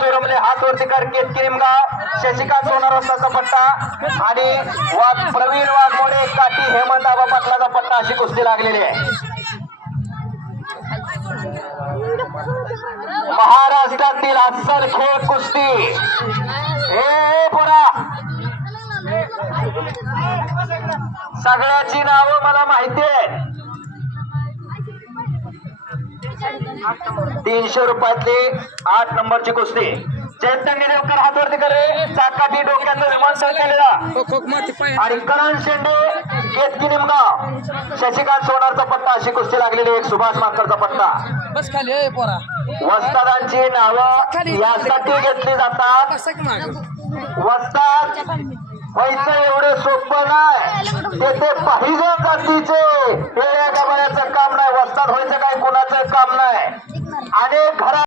पेरमले हात वरती कर केतकी निमगाव शशिकांत सोनार रत्नाचा पट्टा आणि प्रवीण वाघमोडे काठी हेमंत आबा पाटलाचा पट्टा अशी कुस्ती लागलेली आहे। महाराष्ट्रातील अस्सल खेळ कुस्ती हे पोरा सगळ्याची नावं मला माहिती आहेत। 300 रुपयातली 8 नंबरची कुस्ती चैतन्य देवकर हातवरती करे चाकाटी डोक्याचं विमान सरकेलेला आणि करण शेंडे केतकी निमगाव शशिकांत सोनारचा पट्टा अशी कुस्ती लागलेली एक सुभाष माकरचा पट्टा। बस खाली पोरा वस्तादांची नावं यासाठी घेतली जातात। वस्ताद व्हायचं एवढे सोपं नाही, ते पाहिजे जातीचे येड्या गबाळ्याचं काम नाही। वस्ताद व्हायचं काही कोणाचं काम नाही। अनेक घरात